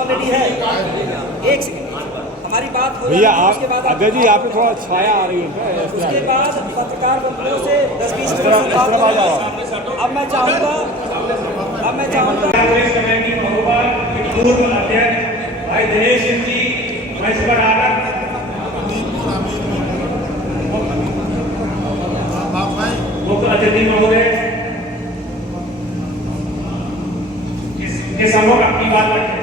Already है। एक हमारी बात हो भैया जाए, आप उसके बाद अजय जी यहाँ पे थोड़ा छाया आ रही है, उसके बाद पत्रकार बंधुओं से 10-20 मिनट बात करेंगे। अब मैं चाहूँगा पूर्व अध्यक्ष भाई दिनेश सिंह जी मंच पर आकर मुख्य अतिथि महोदय के सम्मुख अपनी बात रखें।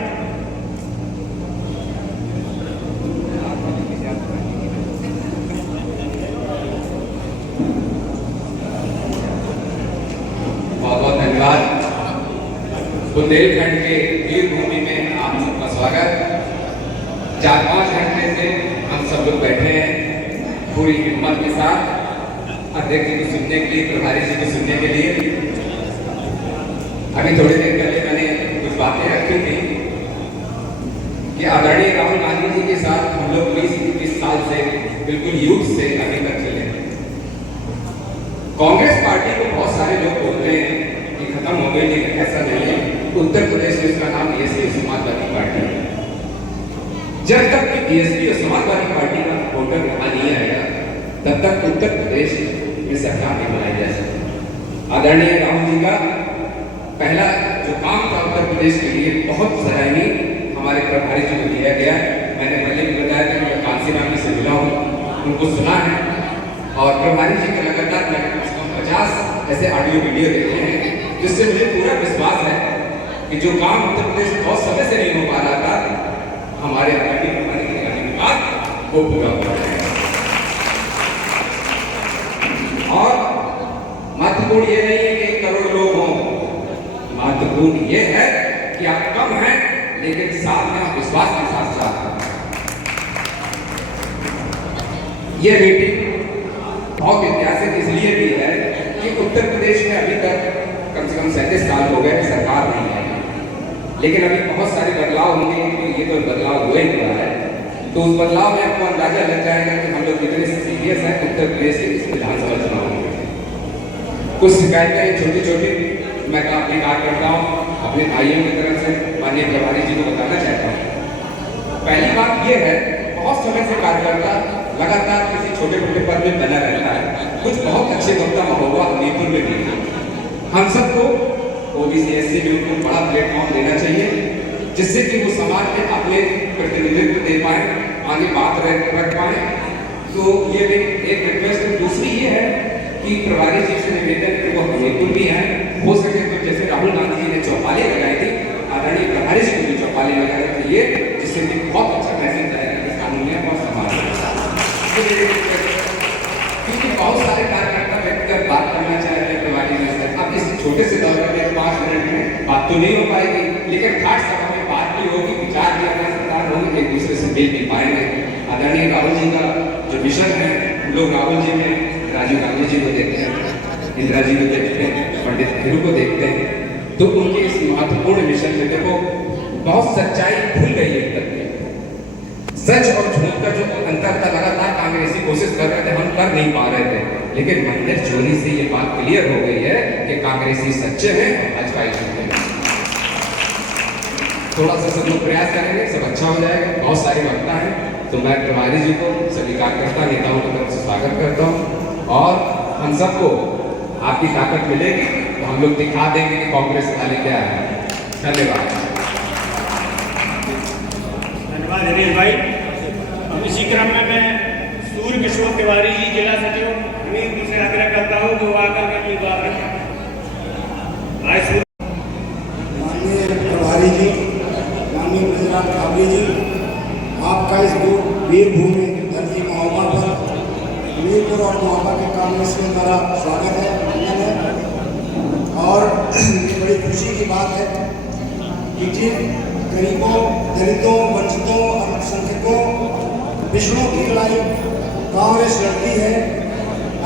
बहुत बहुत धन्यवाद। बुंदेलखंड के वीर भूमि में आप सबका स्वागत। 4-5 घंटे से हम सब लोग बैठे हैं पूरी हिम्मत के साथ अध्यक्ष जी को सुनने के लिए, प्रभारी जी को सुनने के लिए। अभी थोड़ी देर पहले मैंने कुछ बातें रखी थी कि आदरणीय राहुल गांधी जी के साथ हम लोग 20-21 साल से बिल्कुल यूथ से अभी तक चले। कांग्रेस पार्टी को बहुत सारे लोग बोलते हैं कि खत्म हो गई, लेकिन ऐसा नहीं है। उत्तर प्रदेश में इसका नाम बीएसपी समाजवादी पार्टी है। जब तक कि बीएसपी और समाजवादी पार्टी का वोटर यहाँ नहीं आएगा, तब तक उत्तर प्रदेश में सरकार नहीं बनाई जा सकती। आदरणीय राहुल जी का पहला जो काम था उत्तर प्रदेश के लिए बहुत सराहनीय हमारे प्रभारी जी को दिया गया। मैंने पहले भी बताया था कि मैं कांसी राम जी से मिला हूँ, उनको सुना है, और प्रभारी जी के लगातार मैंने 50 ऐसे ऑडियो वीडियो देखे हैं, जिससे मुझे पूरा विश्वास है कि जो काम उत्तर प्रदेश में बहुत समय से नहीं हो पा रहा था, हमारे आदरणीय प्रभारी जी के आने के बाद वो पूरा हो रहा है। और महत्वपूर्ण ये नहीं है कि 1 करोड़ लोग हों, महत्वपूर्ण ये है कि आप कम हैं लेकिन साथ में आप विश्वास के साथ साथ हैं। ये मीटिंग बहुत ऐतिहासिक इसलिए भी है कि उत्तर प्रदेश में अभी तक कम से कम 37 साल हो गए सरकार नहीं है, लेकिन अभी बहुत सारे बदलाव होंगे। तो ये तो बदलाव हुआ ही हुआ है, तो उस बदलाव में आपको अंदाजा लग जाएगा कि हम लोग कितने सीरियस हैं उत्तर प्रदेश के इस विधानसभा चुनाव में। कुछ शिकायतें छोटी छोटी मैं अपने कार्यकर्ता हूँ, अपने भाइयों की तरफ से माननीय प्रभारी जी को बताना चाहता हूँ। पहली बात यह है, बहुत समय से कार्यकर्ता लगातार किसी छोटे मोटे पद में बना रहता है। कुछ बहुत अच्छे वक्ता महोबा हमीरपुर में भी है। हम सबको ओबीसी एससी में उनको बड़ा प्लेटफॉर्म देना चाहिए, जिससे कि वो समाज में अपने प्रतिनिधित्व दे पाए, आगे बात रख पाए। तो ये एक रिक्वेस्ट। दूसरी ये है कि प्रभारी जी से निवेदन कि वो हमीरपुर भी हैं, हो सके तो जैसे राहुल गांधी जी ने चौपाले लगाई थी, आदरणीय प्रभारी जी को भी चौपाले लगाने चाहिए, जिससे कि बहुत अच्छा मैसेज जाएगा कि कानूनियत और समाज। क्योंकि बहुत सारे कार्यकर्ता व्यक्तिगत बात करना चाह रहे हैं प्रभारी जी से। अब इस छोटे से दौर में 5 मिनट में बात तो नहीं हो पाएगी, लेकिन खास सभा में बात भी होगी, विचार भी अपना सरकार होगी, एक दूसरे से मिल भी पाएंगे। आदरणीय राहुल जी का जो मिशन है, लोग राहुल जी में राजीव गांधी जी को देखते हैं, इंदिरा जी को देखते हैं, पंडित नेहरू को देखते हैं, तो उनके इस महत्वपूर्ण मिशन में देखो बहुत सच्चाई भूल गई है। सच और झूठ का जो अंतर था, लगातार कांग्रेसी कोशिश कर रहे थे, हम कर नहीं पा रहे थे, लेकिन मंदिर चोरी से ये बात क्लियर हो गई है कि कांग्रेसी सच्चे हैं और भाजपाई झूठे हैं। थोड़ा सा सब लोग प्रयास करेंगे, सब अच्छा हो जाएगा। बहुत सारे वक्ता हैं, तो मैं प्रभारी जी को, सभी कार्यकर्ता नेताओं की तरफ से स्वागत करता हूँ, और हम सबको आपकी ताकत मिलेगी तो हम लोग दिखा देंगे कि कांग्रेस वाले क्या है। धन्यवाद। धन्यवाद दिनेश भाई। अब इसी क्रम में मैं सूर्य किशोर तिवारी जी, जिला सचिव हमीरपुर से आग्रह करता हूँ वो आकर के अपनी बात रखें। माननीय प्रभारी जी, माननीय गुजरात खाबरी जी, आपका इस वीर भूमि धरती महोबा पर हमीरपुर और महोबा के कांग्रेस के द्वारा स्वागत है, वंदन है। और बड़ी खुशी की बात है कि जिन गरीबों, दलितों, वंचितों, अल्पसंख्यकों विष्णु की लड़ाई कांग्रेस लड़ती है।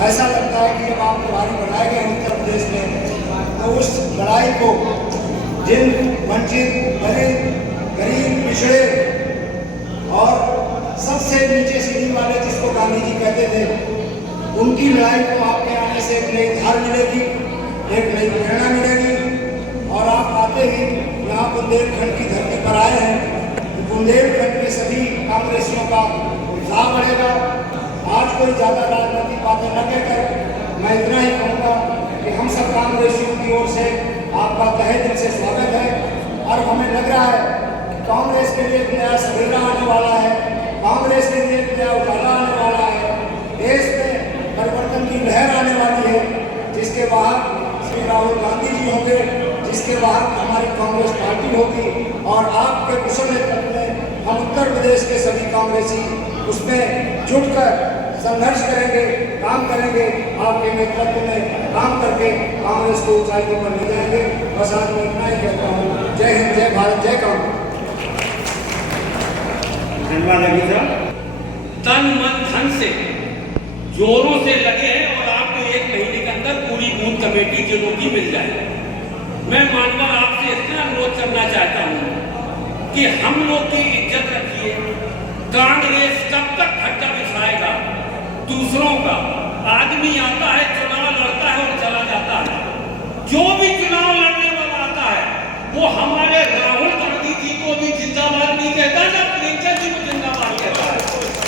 ऐसा लगता है कि जब आप प्रभारी बनाए गए हैं उत्तर प्रदेश में तो उस लड़ाई को जिन वंचित गरीब पिछड़े और सबसे नीचे सीढ़ी वाले जिसको गांधी जी कहते थे उनकी लड़ाई को आपके आने से एक नई धार मिलेगी, एक नई प्रेरणा मिलेगी। और आप आते ही यहाँ बुंदेलखंड की धरती पर आए हैं, बुंदेलखंड के सभी कांग्रेसियों का उत्साह बढ़ेगा। आज कोई ज़्यादा राजनीतिक बातें न कहकर मैं इतना ही कहूँगा कि हम सब कांग्रेसियों की ओर से आपका तहे दिल से स्वागत है। और हमें लग रहा है कि कांग्रेस के लिए एक नया सवेरा आने वाला है, कांग्रेस के लिए एक नया उजाला आने वाला है, देश में परिवर्तन की लहर आने वाली है, जिसके बाहर श्री राहुल गांधी जी होंगे, जिसके बाहर हमारी कांग्रेस पार्टी होगी। और आपके कुशल नेतृत्व में हम उत्तर प्रदेश के सभी कांग्रेसी उसमें जुटकर संघर्ष करेंगे, काम करेंगे, आपके नेतृत्व में काम करके कांग्रेस को ऊंचाई पर ले जाएंगे। बस आज मैं इतना ही कहता हूँ। जय हिंद, जय भारत, जय कांग्रेस। धन्यवाद अभी साहब। तन मन धन से जोरों से लगे हैं और आपको 1 महीने के अंदर पूरी बूथ कमेटी जिलों की मिल जाए। मैं मानवर आपसे इतना अनुरोध करना चाहता हूँ कि हम लोग की इज्जत रखिए। कांग्रेस कब तक खट्टा बिछाएगा दूसरों का? आदमी आता है, चुनाव लड़ता है और चला जाता है। जो भी चुनाव लड़ने वाला आता है वो हमारे राहुल गांधी जी को भी जिंदाबाद नहीं कहता, ना प्रियंका जी को जिंदाबाद कहता है,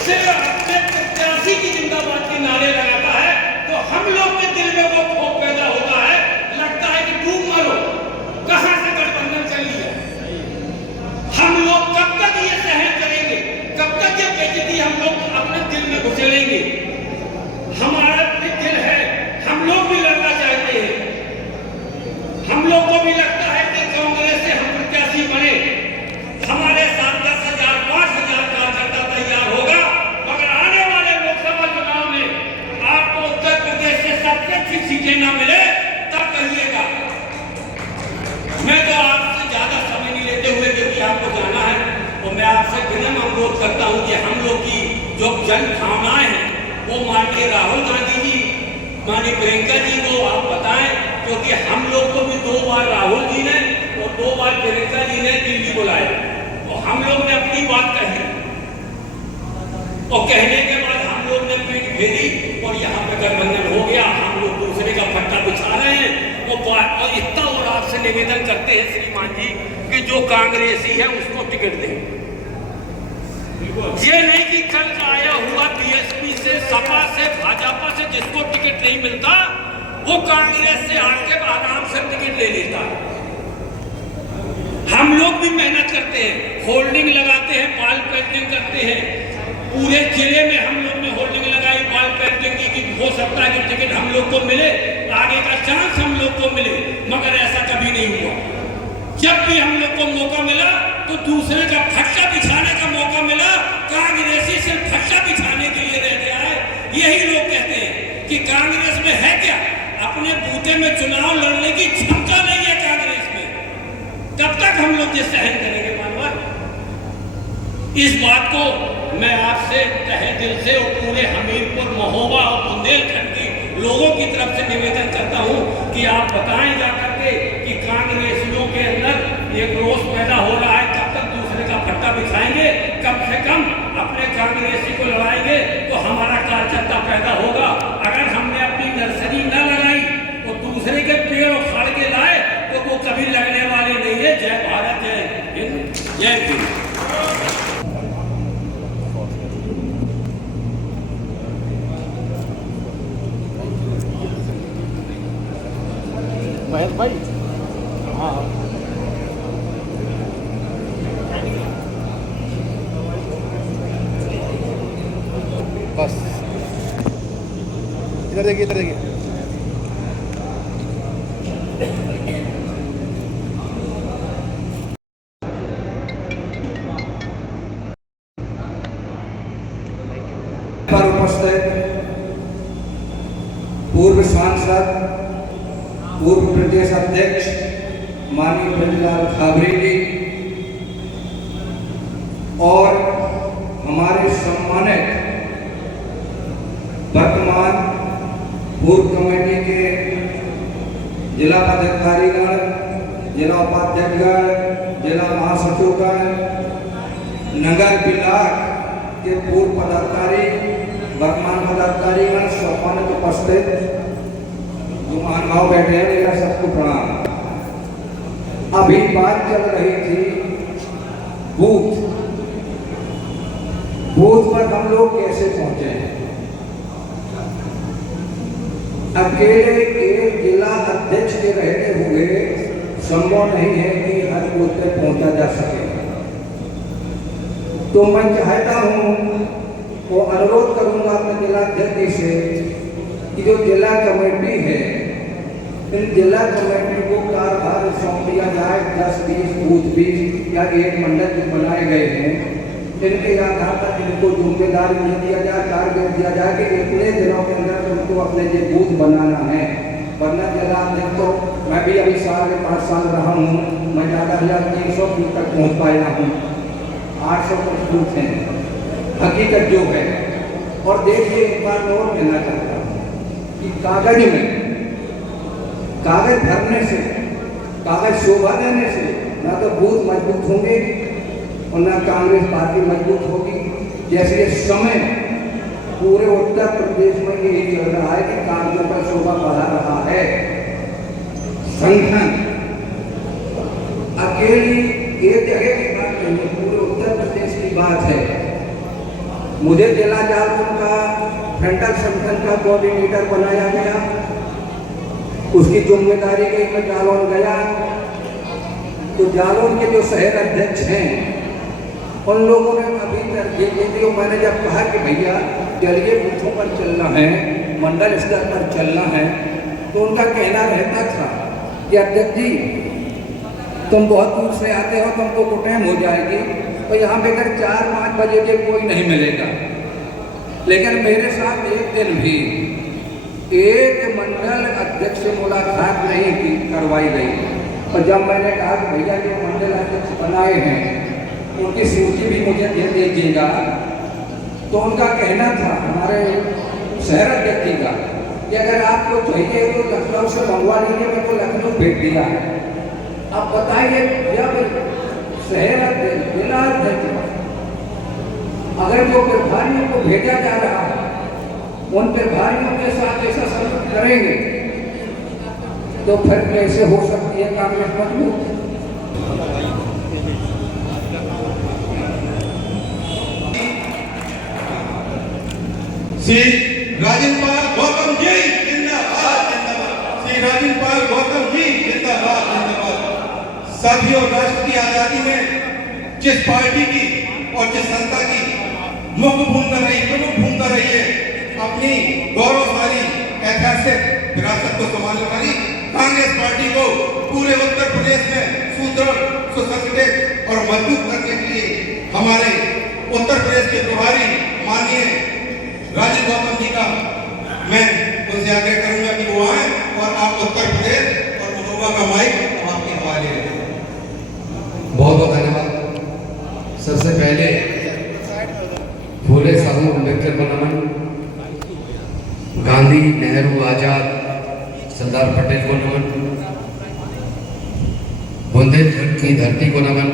सिर्फ अपने प्रत्याशी की जिंदाबाद के नारे लगाता है। तो हम लोग के दिल में वो खौफ पैदा होता है, लगता है कि डूब मरो, कहां से गठबंधन चल लिया। हम लोग कब तक ये सहन करेंगे? कब तक ये बेइज्जती हम लोग अपने दिल में घुसेड़ेंगे? हमारा भी दिल है, हम लोग भी लड़ना चाहते हैं। हम लोग को भी लगता है कि कांग्रेस से हम प्रत्याशी बने, हमारे साथ 10,000 5,000 कार्यकर्ता तैयार होगा। मगर आने वाले लोकसभा चुनाव में आपको उत्तर प्रदेश से सबसे अच्छी सीटें ना मिले तब कहिएगा। मैं तो आपसे ज्यादा समय नहीं लेते हुए, क्योंकि आपको जाना है, और मैं आपसे विनम्र अनुरोध करता हूं कि हम लोग की जो जन भावनाएं हैं वो माननीय राहुल गांधी जी, माननीय प्रियंका जी को आप बताएं, क्योंकि हम लोग को भी 2 बार राहुल जी ने और 2 बार प्रियंका जी ने दिल्ली बुलाया और हम लोग ने अपनी बात कही और कहने के बाद हम लोग ने पीठ फेरी और यहाँ पे गठबंधन हो गया। हम लोग दूसरे का पट्टा बिछा रहे हैं और इतना और आपसे निवेदन करते हैं श्रीमान जी कि जो कांग्रेसी है उसको टिकट दें। ये नहीं कि कल का आया हुआ बीएसपी से, सपा से, भाजपा से जिसको टिकट नहीं मिलता वो कांग्रेस से आके आराम से टिकट ले लेता है। हम लोग भी मेहनत करते हैं, होल्डिंग लगाते हैं, वॉल पेंटिंग करते हैं। पूरे जिले में हम लोग ने होल्डिंग लगाई वॉल पेंटिंग की कि हो सकता है कि टिकट हम लोग को मिले, आगे का चांस हम लोग को मिले। मगर ऐसा कभी नहीं हुआ। जब भी हम लोग को मौका मिला तो दूसरे का फट्टा बिछाने का मौका मिला। कांग्रेसी सिर्फ फट्टा बिछाने के लिए रह गया है। यही लोग कहते हैं कि कांग्रेस में है क्या, अपने बूते में चुनाव लड़ने की क्षमता नहीं है कांग्रेस में। तब तक हम लोग ये सहन करेंगे मानवर। इस बात को मैं आपसे तहे दिल से और पूरे हमीरपुर, महोबा और बुंदेलखंड की लोगों की तरफ से निवेदन करता हूं कि आप बताएं जाकर के कि कांग्रेसियों के अंदर एक रोष पैदा हो रहा है। कब तक दूसरे का फट्टा बिछाएंगे? कम से कम अपने कांग्रेसी को लड़ाएंगे तो हमारा कार्यकर्ता पैदा होगा। अगर हमने अपनी नर्सरी न लगाई तो दूसरे के पेड़ उखाड़ के लाए तो वो कभी लगने वाले नहीं है। जय भारत, जय हिंद, जय भीम। महेश भाई, हाँ बस इधर देखिए, इधर देखिए। पर उपस्थित पूर्व सांसद, पूर्व प्रदेश अध्यक्ष माननीय ब्रजलाल खाबरे जी और हमारे सम्मानित वर्तमान पूर्व कमेटी के जिला पदाधिकारीगण, जिला उपाध्यक्षगण, जिला महासचिवगण, नगर ब्लॉक के पूर्व पदाधिकारी, वर्तमान पदाधिकारीगण, सम्मानित उपस्थित जो महानुभाव बैठे हैं, मेरा सबको प्रणाम। अभी बात चल रही थी बूथ पर हम लोग कैसे पहुंचे हैं। अकेले एक जिला अध्यक्ष के रहते हुए संभव नहीं है कि हर बूथ तक पहुंचा जा सके। तो मैं चाहता हूं, वो अनुरोध करूंगा अपने जिला अध्यक्ष से कि जो जिला कमेटी है, इन जिला कमेटी को कार्यभार सौंप दिया जाए। 10-20 बूथ भी या एक मंडल जो बनाए गए हैं, इनके आधार पर इनको जिम्मेदारी नहीं दिया जाए, टारगेट दिया जाए कि इतने दिनों के अंदर उनको अपने जो बूथ बनाना है। वरना जिला अध्यक्ष तो मैं भी अभी 5 साल रहा हूँ, मैं 11,300 बूथ तक पहुँच पाया हूँ। 800 बूथ हैं हकीकत जो है। और देखिए, एक बार और कहना चाहता हूँ कि कागज भरने से, कागज शोभा देने से ना तो बूथ मजबूत होंगे और ना कांग्रेस पार्टी मजबूत होगी। जैसे ये समय पूरे उत्तर प्रदेश में यही चल रहा है कि कांग्रेस का शोभा बढ़ा रहा है। संगठन अकेली एक जगह की बात नहीं है, पूरे उत्तर प्रदेश की बात है। मुझे जिला जालौन का फ्रंटल संगठन का कोऑर्डिनेटर बनाया गया, उसकी जिम्मेदारी गई। मैं जालौन गया तो जालौन के जो शहर अध्यक्ष हैं, उन लोगों ने अभी तक ये मैंने जब कहा कि भैया चलिए बूथों पर चलना है, मंडल स्तर पर चलना है, तो उनका कहना रहता था कि अध्यक्ष जी तुम बहुत दूर से आते हो, तुमको को टाइम हो जाएगी, तो यहाँ पे अगर 4-5 बजे के कोई नहीं मिलेगा। लेकिन मेरे साथ एक दिन भी एक मंडल अध्यक्ष से मुलाकात नहीं की करवाई गई। और जब मैंने कहा कि भैया जो मंडल अध्यक्ष बनाए हैं उनकी सूची भी मुझे दे दीजिएगा, तो उनका कहना था हमारे शहर अध्यक्ष जी का कि अगर आपको चाहिए तो लखनऊ से मंगवा लीजिए, मैं तो लखनऊ भेज दिया है। अब बताइए, जब शहर अध्यक्ष, जिला अध्यक्ष अगर जो प्रभारियों को भेजा जा रहा है, उन प्रभारियों के साथ ऐसा सलूक करेंगे, तो फिर कैसे हो सकती है कांग्रेस मजबूत। श्री राजेंद्र पाल गौतम जी जिंदाबाद, जिंदाबाद। श्री राजेंद्र पाल गौतम जी जिंदाबाद, जिंदाबाद। साथियों, राष्ट्र की आजादी में जिस पार्टी की और जिस संस्था की मुख्य भूमिका रही, प्रमुख भूमिका रही है, अपनी गौरवशाली ऐतिहासिक विरासत को संभालने वाली कांग्रेस पार्टी को पूरे उत्तर प्रदेश में सुदृढ़, सुसंगठित और मजबूत करने के लिए हमारे उत्तर प्रदेश के प्रभारी माननीय राजीव गौतम जी का मैं उनसे आग्रह करूंगा कि वो आए और आप उत्तर प्रदेश और महबूबा का माइक आपके हवाले रखें। बहुत बहुत धन्यवाद। सबसे पहले फूले साहू अम्बेडकर को नमन, गांधी, नेहरू, आजाद, सरदार पटेल को नमन, बुंदेलखंड की धरती को नमन।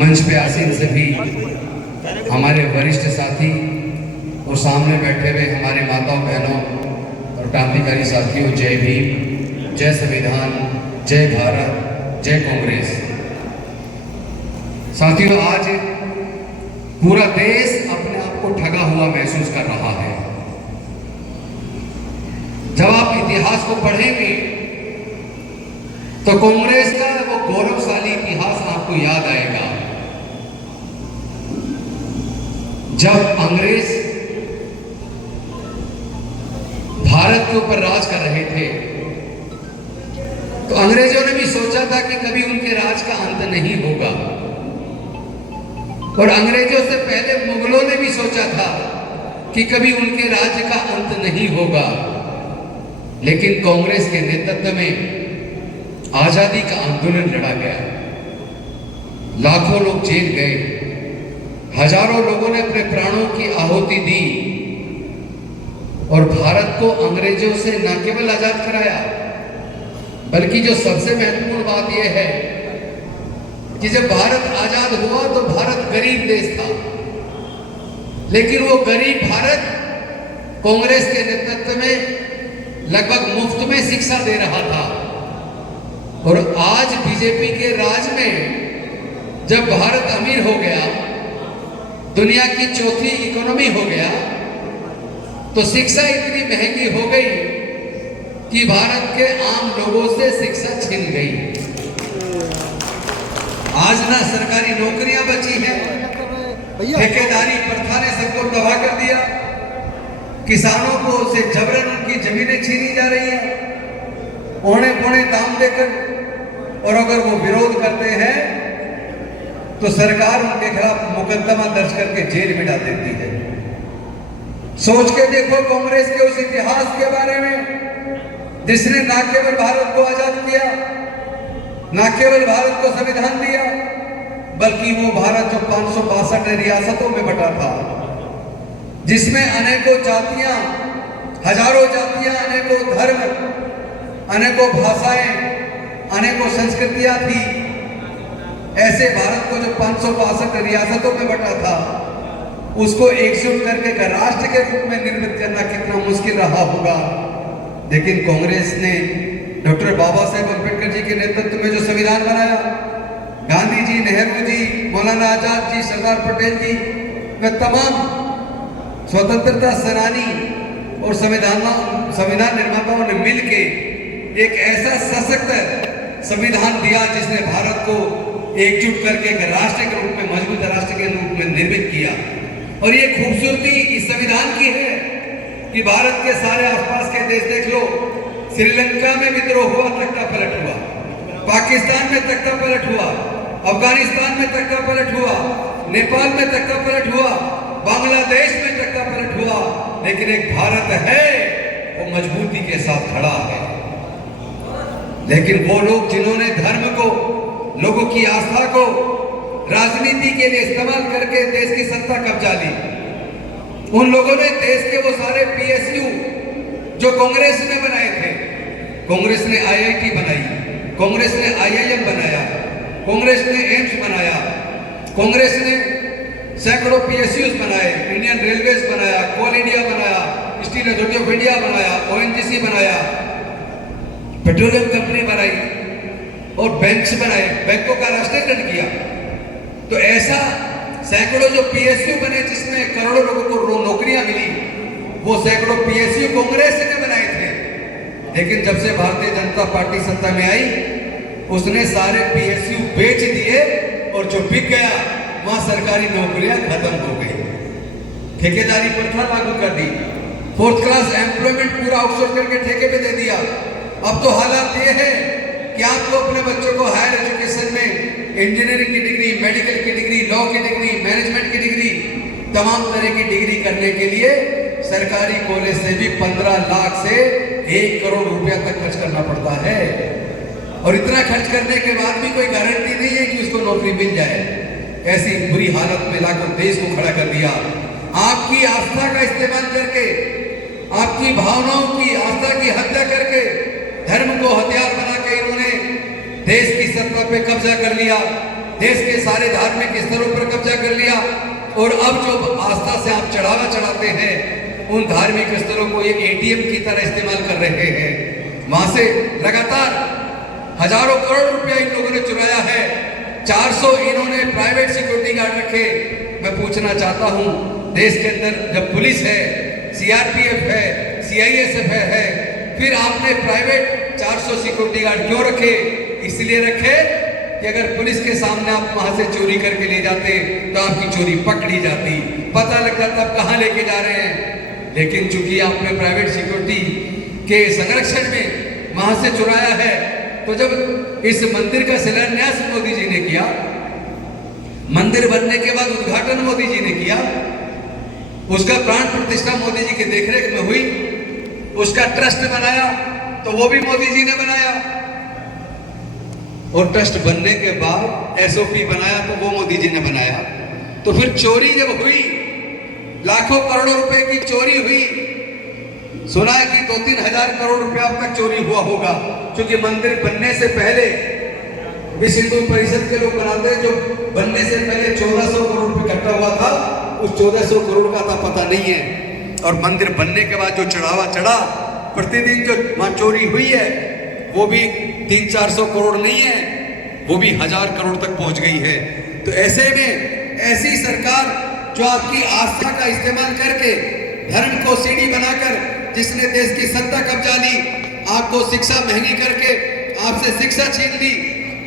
मंच पे आसीन सभी हमारे वरिष्ठ साथी और सामने बैठे हुए हमारे माताओं, बहनों और क्रांतिकारी साथियों, जय भीम, जय संविधान, जय भारत, जय कांग्रेस। साथियों, आज पूरा देश अपने आप को ठगा हुआ महसूस कर रहा है। जब आप इतिहास को पढ़ेंगे तो कांग्रेस का वो गौरवशाली इतिहास आपको याद आएगा। जब अंग्रेज भारत के ऊपर राज कर रहे थे तो अंग्रेजों ने भी सोचा था कि कभी उनके राज का अंत नहीं होगा, और अंग्रेजों से पहले मुगलों ने भी सोचा था कि कभी उनके राज्य का अंत नहीं होगा। लेकिन कांग्रेस के नेतृत्व में आजादी का आंदोलन लड़ा गया, लाखों लोग जेल गए, हजारों लोगों ने अपने प्राणों की आहुति दी और भारत को अंग्रेजों से न केवल आजाद कराया, बल्कि जो सबसे महत्वपूर्ण बात यह है कि जब भारत आजाद हुआ तो भारत गरीब देश था, लेकिन वो गरीब भारत कांग्रेस के नेतृत्व में लगभग मुफ्त में शिक्षा दे रहा था। और आज बीजेपी के राज में जब भारत अमीर हो गया, दुनिया की चौथी इकोनॉमी हो गया, तो शिक्षा इतनी महंगी हो गई कि भारत के आम लोगों से शिक्षा छिन गई। आज ना सरकारी नौकरियां बची हैं, ठेकेदारी प्रथा ने सबको तबाह कर दिया, किसानों को से जबरन उनकी जमीनें छीनी जा रही हैं औने पौने दाम देकर, और अगर वो विरोध करते हैं तो सरकार उनके खिलाफ मुकदमा दर्ज करके जेल में डाल देती है। सोच के देखो कांग्रेस के उस इतिहास के बारे में जिसने ना केवल भारत को आजाद किया, ना केवल भारत को संविधान दिया, बल्कि वो भारत जो 562 रियासतों में बटा था, जिसमें अनेकों जातियां, हजारों जातियां, अनेकों धर्म, अनेकों भाषाएं, अनेकों संस्कृतियां थी, ऐसे भारत को जो 562 रियासतों में बटा था, उसको एकजुट करके एक राष्ट्र के रूप में निर्मित करना कितना मुश्किल रहा होगा। लेकिन कांग्रेस ने डॉक्टर बाबा साहेब अम्बेडकर जी के नेतृत्व में जो संविधान बनाया, गांधी जी, नेहरू जी, मौलाना आजाद जी, सरदार पटेल जी, वे तमाम स्वतंत्रता सेनानी और संविधान निर्माताओं ने मिलके एक ऐसा सशक्त संविधान दिया जिसने भारत को एकजुट करके एक राष्ट्र के रूप में, मजबूत राष्ट्र के रूप में निर्मित किया। और ये खूबसूरती इस संविधान की है कि भारत के सारे आसपास के देश देख लो, श्रीलंका में विद्रोह हुआ, तख्ता पलट हुआ, पाकिस्तान में तख्ता पलट हुआ, अफगानिस्तान में तख्ता पलट हुआ, नेपाल में तख्ता पलट हुआ, बांग्लादेश में तख्ता पलट हुआ, लेकिन एक भारत है वो मजबूती के साथ खड़ा है। लेकिन वो लोग जिन्होंने धर्म को, लोगों की आस्था को राजनीति के लिए इस्तेमाल करके देश की सत्ता कब्जा ली, उन लोगों ने देश के वो सारे पीएसयू जो कांग्रेस ने बनाए थे, कांग्रेस ने आईआईटी बनाई, कांग्रेस ने आईआईएम बनाया, कांग्रेस ने एम्स बनाया, कांग्रेस ने सैकड़ों पीएसयूज बनाए, इंडियन रेलवेज बनाया, कोल इंडिया बनाया, स्टील अथॉरिटी ऑफ इंडिया बनाया, ओएनजीसी बनाया, पेट्रोलियम कंपनी बनाई और बैंक्स बनाए, बैंकों का राष्ट्रीयकरण किया। तो ऐसा सैकड़ों जो पीएसयू बने जिसमें करोड़ों लोगों को नौकरियां मिली, वो सैकड़ों पीएसयू कांग्रेस ने बनाए थे। लेकिन जब से भारतीय जनता पार्टी सत्ता में आई, उसने सारे पीएसयू बेच दिए और जो बिक गया वहां सरकारी नौकरियां खत्म हो गई, ठेकेदारी प्रथा लागू कर दी, 4th क्लास एम्प्लॉयमेंट पूरा आउटसोर्स करके ठेके पे दे दिया। अब तो हालात ये है कि आपको अपने बच्चों को हायर एजुकेशन में इंजीनियरिंग की डिग्री, मेडिकल की डिग्री, लॉ की डिग्री, मैनेजमेंट की डिग्री, तमाम तरह की डिग्री करने के लिए सरकारी कॉलेज से भी 15 लाख से 1 करोड़ रुपया तक खर्च करना पड़ता है। और इतना खर्च करने के बाद भी कोई गारंटी नहीं है कि उसको नौकरी मिल जाए। ऐसी बुरी हालत में लाकर देश को खड़ा कर दिया। आपकी आस्था का इस्तेमाल करके, आपकी भावनाओं की, आस्था की हत्या करके, धर्म को हथियार बना के इन्होंने देश की सत्ता पे कब्जा कर लिया, देश के सारे धार्मिक स्थलों पर कब्जा कर लिया। और अब जो आस्था से आप चढ़ावा चढ़ाते हैं, उन धार्मिक स्थलों को एक एटीएम की तरह इस्तेमाल कर रहे हैं। वहां से लगातार हजारों करोड़ रुपया इन लोगों ने चुराया है। 400 इन्होंने प्राइवेट सिक्योरिटी गार्ड रखे। मैं पूछना चाहता हूं, देश के अंदर जब पुलिस है, सीआरपीएफ है, सीआईएसएफ है, फिर आपने प्राइवेट 400 सिक्योरिटी गार्ड क्यों रखे? इसलिए रखे कि अगर पुलिस के सामने आप वहां से चोरी करके ले जाते तो आपकी चोरी पकड़ी जाती, पता लग जाता आप कहां लेके जा रहे हैं। लेकिन चूंकि आपने प्राइवेट सिक्योरिटी के संरक्षण में वहां से चुराया है, तो जब इस मंदिर का शिलान्यास मोदी जी ने किया, मंदिर बनने के बाद उद्घाटन मोदी जी ने किया, उसका प्राण प्रतिष्ठा मोदी जी की देखरेख में हुई, उसका ट्रस्ट बनाया तो वो भी मोदी जी ने बनाया, और ट्रस्ट बनने के बाद एसओपी बनाया तो वो मोदी जी ने बनाया। तो फिर चोरी जब हुई, लाखों करोड़ों रुपए की चोरी हुई, सुना है कि 2-3 हजार करोड़ रुपया अब तक चोरी हुआ होगा, क्योंकि मंदिर बनने से पहले विश्व हिंदू परिषद के लोग बनाते हैं, जो बनने से पहले 1400 करोड़ रुपए इकट्ठा हुआ था, उस 1400 करोड़ का था पता नहीं है। और मंदिर बनने के बाद जो चढ़ावा चढ़ा, प्रतिदिन जो वहां चोरी हुई है वो भी 300-400 करोड़ नहीं है, वो भी 1000 करोड़ तक पहुंच गई है। तो ऐसे में ऐसी सरकार जो आपकी आस्था का इस्तेमाल करके धर्म को सीढ़ी बनाकर, जिसने देश की सत्ता कब्जा ली, आपको शिक्षा महंगी करके आपसे शिक्षा छीन ली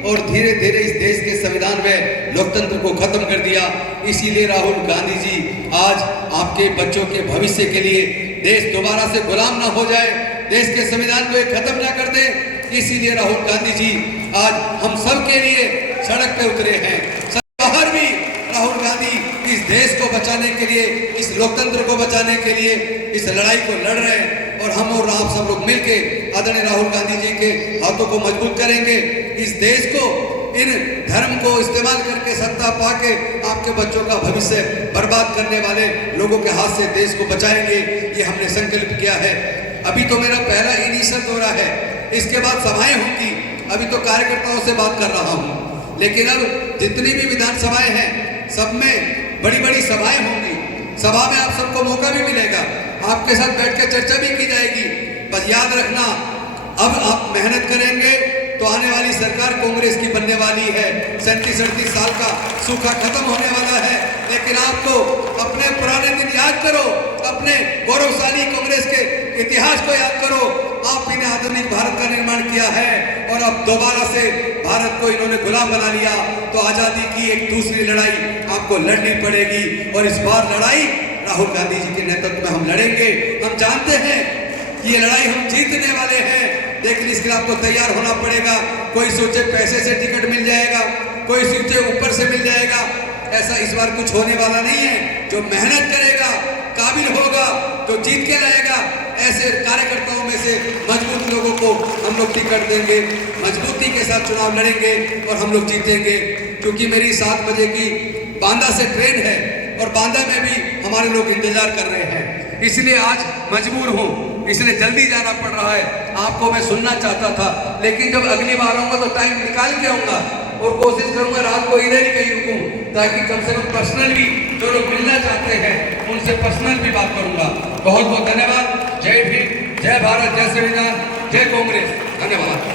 और धीरे धीरे इस देश के संविधान में लोकतंत्र को खत्म कर दिया। इसीलिए राहुल गांधी जी आज आपके बच्चों के भविष्य के लिए, देश दोबारा से गुलाम ना हो जाए, देश के संविधान को एक खत्म ना कर दे, इसीलिए राहुल गांधी जी आज हम सब के लिए सड़क पे उतरे हैं। बाहर भी राहुल गांधी इस देश को बचाने के लिए, इस लोकतंत्र को बचाने के लिए इस लड़ाई को लड़ रहे हैं। और हम और आप सब लोग मिलके आदरणीय राहुल गांधी जी के हाथों को मजबूत करेंगे। इस देश को, इन धर्म को इस्तेमाल करके सत्ता पाके आपके बच्चों का भविष्य बर्बाद करने वाले लोगों के हाथ से देश को बचाएंगे, ये हमने संकल्प किया है। अभी तो मेरा पहला इनिशियल दौरा है, इसके बाद सभाएं होंगी। अभी तो कार्यकर्ताओं से बात कर रहा हूँ, लेकिन अब जितनी भी विधानसभाएं हैं सब में बड़ी बड़ी सभाएं होंगी। सभा में आप सबको मौका भी मिलेगा, आपके साथ बैठकर चर्चा भी की जाएगी। बस याद रखना, अब आप मेहनत करेंगे तो आने वाली सरकार कांग्रेस की बनने वाली है। 37-38 साल का सूखा खत्म होने वाला है, लेकिन आपको अपने पुराने दिन याद करो, अपने गौरवशाली कांग्रेस के इतिहास को याद करो। आप ही ने आधुनिक भारत का निर्माण किया है और अब दोबारा से भारत को इन्होंने गुलाम बना लिया, तो आजादी की एक दूसरी लड़ाई आपको लड़नी पड़ेगी। और इस बार लड़ाई राहुल गांधी जी के नेतृत्व में हम लड़ेंगे। हम जानते हैं कि ये लड़ाई हम जीतने वाले हैं, लेकिन इसके लिए आपको तैयार होना पड़ेगा। कोई सोचे पैसे से टिकट मिल जाएगा, कोई सोचे ऊपर से मिल जाएगा, ऐसा इस बार कुछ होने वाला नहीं है। जो मेहनत करेगा, काबिल होगा, जो जीत के लाएगा, ऐसे कार्यकर्ताओं में से मजबूत लोगों को हम लोग टिकट देंगे, मजबूती के साथ चुनाव लड़ेंगे और हम लोग जीतेंगे। क्योंकि मेरी 7 बजे की बांदा से ट्रेन है और बांदा में भी हमारे लोग इंतजार कर रहे हैं, इसलिए आज मजबूर हूँ, इसलिए जल्दी जाना पड़ रहा है। आपको मैं सुनना चाहता था, लेकिन जब अगली बार आऊँगा तो टाइम निकाल के आऊँगा और कोशिश करूँगा रात को इधर ही कहीं रुकूँ, ताकि कम से कम पर्सनल भी जो लोग मिलना चाहते हैं उनसे पर्सनल भी बात करूँगा। बहुत बहुत धन्यवाद। जय भीम, जय भारत, जय संविधान, जय कांग्रेस। धन्यवाद।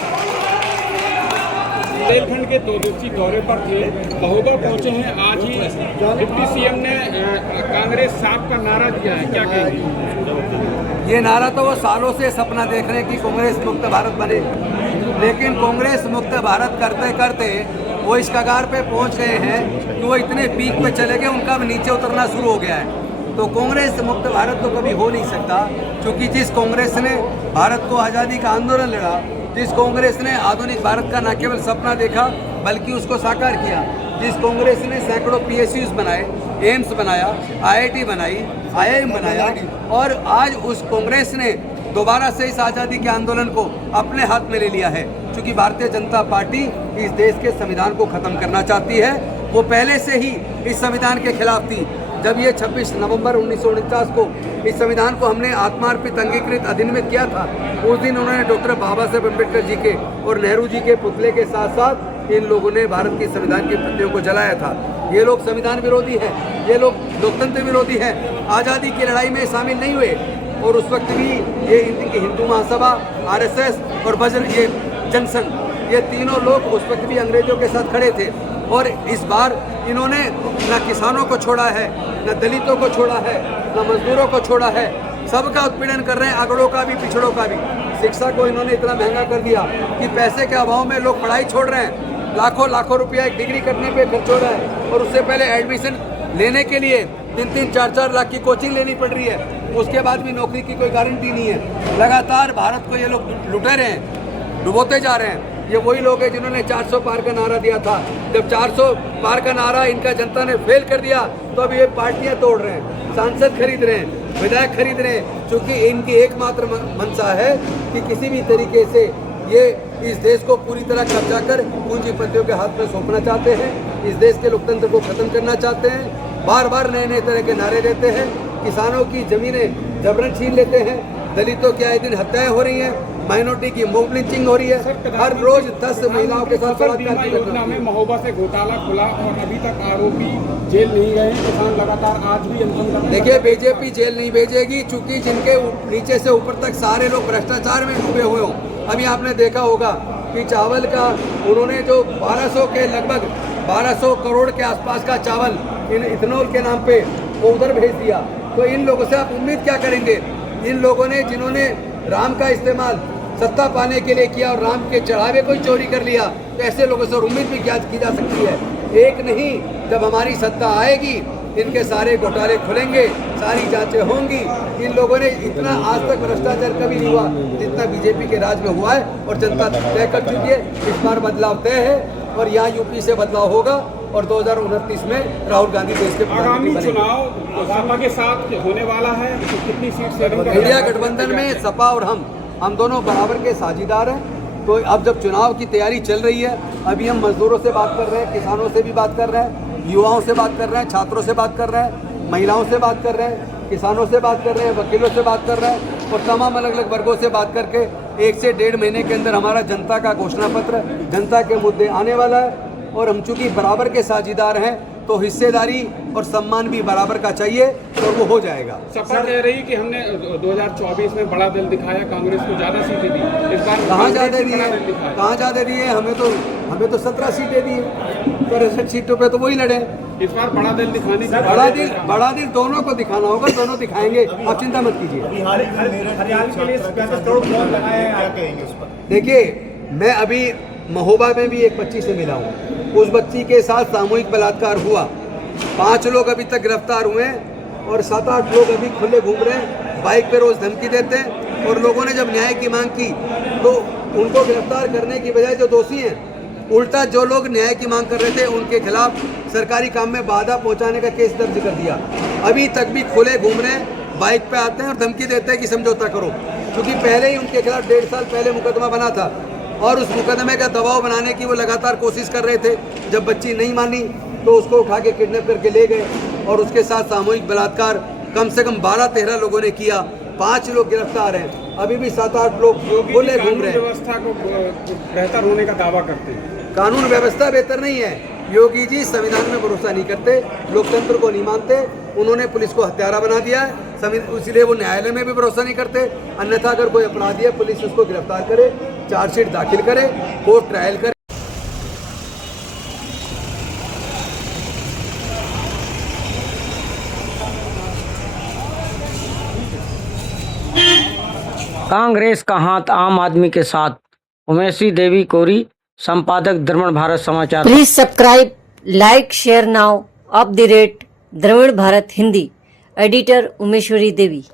बुंदेलखंड के 2 दिवसीय दौरे पर थे, महोबा पहुंचे हैं। आज ही डिप्टी सीएम ने कांग्रेस साफ का नारा दिया है, क्या कहेंगे? ये नारा तो वो सालों से सपना देख रहे हैं कि कांग्रेस मुक्त भारत बने, लेकिन कांग्रेस मुक्त भारत करते करते वो इस कगार पे पहुंच गए हैं कि वो इतने पीक पे चले गए, उनका भी नीचे उतरना शुरू हो गया है। तो कांग्रेस मुक्त भारत तो कभी हो नहीं सकता, क्योंकि जिस कांग्रेस ने भारत को आज़ादी का आंदोलन लड़ा, जिस कांग्रेस ने आधुनिक भारत का न केवल सपना देखा बल्कि उसको साकार किया, जिस कांग्रेस ने सैकड़ों PSUs बनाए, एम्स बनाया, IIT बनाई, IIM बनाया, और आज उस कांग्रेस ने दोबारा से इस आज़ादी के आंदोलन को अपने हाथ में ले लिया है। क्योंकि भारतीय जनता पार्टी इस देश के संविधान को ख़त्म करना चाहती है। वो पहले से ही इस संविधान के खिलाफ थी। जब ये 26 नवंबर 1949 को इस संविधान को हमने आत्मार्पित अंगीकृत अधिनियम किया था, उस दिन उन्होंने डॉक्टर बाबा साहेब अम्बेडकर जी के और नेहरू जी के पुतले के साथ साथ इन लोगों ने भारत की संविधान की प्रतियों को जलाया था। ये लोग संविधान विरोधी हैं, ये लोग लोकतंत्र विरोधी हैं, आज़ादी की लड़ाई में शामिल नहीं हुए। और उस वक्त भी ये हिंदू महासभा, RSS और ये जनसंघ, ये तीनों लोग उस वक्त भी अंग्रेजों के साथ खड़े थे। और इस बार इन्होंने न किसानों को छोड़ा है, न दलितों को छोड़ा है, न मजदूरों को छोड़ा है, सबका उत्पीड़न कर रहे हैं, अगड़ों का भी, पिछड़ों का भी। शिक्षा को इन्होंने इतना महंगा कर दिया कि पैसे के अभाव में लोग पढ़ाई छोड़ रहे हैं। लाखों रुपया एक डिग्री करने पे खर्च हो रहा है, और उससे पहले एडमिशन लेने के लिए 3-3, 4-4 लाख की कोचिंग लेनी पड़ रही है। उसके बाद भी नौकरी की कोई गारंटी नहीं है। लगातार भारत को ये लोग लुटे रहे हैं, डुबोते जा रहे हैं। ये वही लोग हैं जिन्होंने 400 पार का नारा दिया था। जब 400 पार का नारा इनका जनता ने फेल कर दिया, तो अब ये पार्टियां तोड़ रहे हैं, सांसद खरीद रहे हैं, विधायक खरीद रहे हैं, क्योंकि इनकी एकमात्र मंशा है कि किसी भी तरीके से ये इस देश को पूरी तरह कब्जा कर पूंजीपतियों के हाथ में सौंपना चाहते हैं, इस देश के लोकतंत्र को खत्म करना चाहते हैं। बार बार नए नए तरह के नारे देते हैं, किसानों की जमीनें जबरन छीन लेते हैं, दलितों की आए दिन हत्याएं हो रही हैं, माइनॉरिटी की मॉब लिंचिंग हो रही है, हर रोज 10 महिलाओं के साथ फसल बीमा योजना में महोबा से घोटाला खुला और अभी तक आरोपी जेल नहीं गए, किसान लगातार आज भी अनशन कर रहे हैं। देखिए, बीजेपी जेल नहीं भेजेगी, चूंकि जिनके नीचे से ऊपर तक सारे लोग भ्रष्टाचार में डूबे हुए हों। अभी आपने देखा होगा कि चावल का उन्होंने जो 1200 के लगभग 1200 करोड़ के आसपास का चावल इन इथेनॉल के नाम पे वो उधर भेज दिया। तो इन लोगों से आप उम्मीद क्या करेंगे? इन लोगों ने जिन्होंने राम का इस्तेमाल सत्ता पाने के लिए किया और राम के चढ़ावे को ही चोरी कर लिया, तो ऐसे लोगों से उम्मीद भी क्या की जा सकती है? एक नहीं, जब हमारी सत्ता आएगी इनके सारे घोटाले खुलेंगे, सारी जांचें होंगी। इन लोगों ने इतना आज तक भ्रष्टाचार कभी नहीं हुआ जितना बीजेपी के राज में हुआ है, और जनता तय कर चुकी है। इस बार बदलाव तय है और यहाँ यूपी से बदलाव होगा और 2029 में राहुल गांधी देश के आगामी प्रधानमंत्री चुनाव सपा के साथ होने वाला है, तो कितनी सीट से इंडिया गठबंधन में सपा और हम दोनों बराबर के साझीदार हैं। तो अब जब चुनाव की तैयारी चल रही है, अभी हम मजदूरों से बात कर रहे हैं, किसानों से भी बात कर रहे हैं, युवाओं से बात कर रहे हैं, छात्रों से बात कर रहे हैं, महिलाओं से बात कर रहे हैं, किसानों से बात कर रहे हैं, वकीलों से बात कर रहे हैं और तमाम अलग अलग वर्गों से बात करके 1 से 1.5 महीने के अंदर हमारा जनता का घोषणा पत्र, जनता के मुद्दे आने वाला है। और हम चूंकि बराबर के साझीदार हैं तो हिस्सेदारी और सम्मान भी बराबर का चाहिए और वो हो जाएगा। सपा कह रही कि हमने 2024 में बड़ा दिल दिखाया, कांग्रेस को ज्यादा सीटें दी, इस बार कहाँ ज़्यादा दी है? कहाँ ज़्यादा दी है? हमें तो 17 सीटें दी है, 63 सीटों पे तो वही लड़े। इस बार बड़ा दिल दिखाने की बड़ा दिल दोनों को दिखाना होगा, दोनों दिखाएंगे, आप चिंता मत कीजिए। देखिए, मैं अभी महोबा में भी एक बच्ची से मिला हूँ, उस बच्ची के साथ सामूहिक बलात्कार हुआ, 5 लोग अभी तक गिरफ्तार हुए हैं और 7-8 लोग अभी खुले घूम रहे हैं, बाइक पे रोज धमकी देते हैं। और लोगों ने जब न्याय की मांग की तो उनको गिरफ्तार करने की बजाय जो दोषी हैं, उल्टा जो लोग न्याय की मांग कर रहे थे उनके खिलाफ सरकारी काम में बाधा पहुंचाने का केस दर्ज कर दिया। अभी तक भी खुले घूम रहे हैं, बाइक पे आते हैं और धमकी देते हैं कि समझौता करो, क्योंकि पहले ही उनके खिलाफ 1.5 साल पहले मुकदमा बना था और उस मुकदमे का दबाव बनाने की वो लगातार कोशिश कर रहे थे। जब बच्ची नहीं मानी तो उसको उठा के किडनैप करके ले गए और उसके साथ सामूहिक बलात्कार कम से कम 12-13 लोगों ने किया, 5 लोग गिरफ्तार हैं, अभी भी 7-8 लोग खुले घूम रहे हैं। व्यवस्था को बेहतर होने का दावा करते हैं। कानून व्यवस्था बेहतर नहीं है। योगी जी संविधान में भरोसा नहीं करते, लोकतंत्र को नहीं मानते, उन्होंने पुलिस को हत्यारा बना दिया है, इसलिए वो न्यायालय में भी भरोसा नहीं करते। अन्यथा अगर कोई अपराधी है, पुलिस उसको गिरफ्तार करे, चार्जशीट दाखिल करे, कोर्ट ट्रायल करे। कांग्रेस का हाथ आम आदमी के साथ। उमेशी देवी कोरी, संपादक Dravid Bharat Samachar. Please subscribe, like, share now. @Dravid Bharat Hindi. Editor Umeshwari Devi.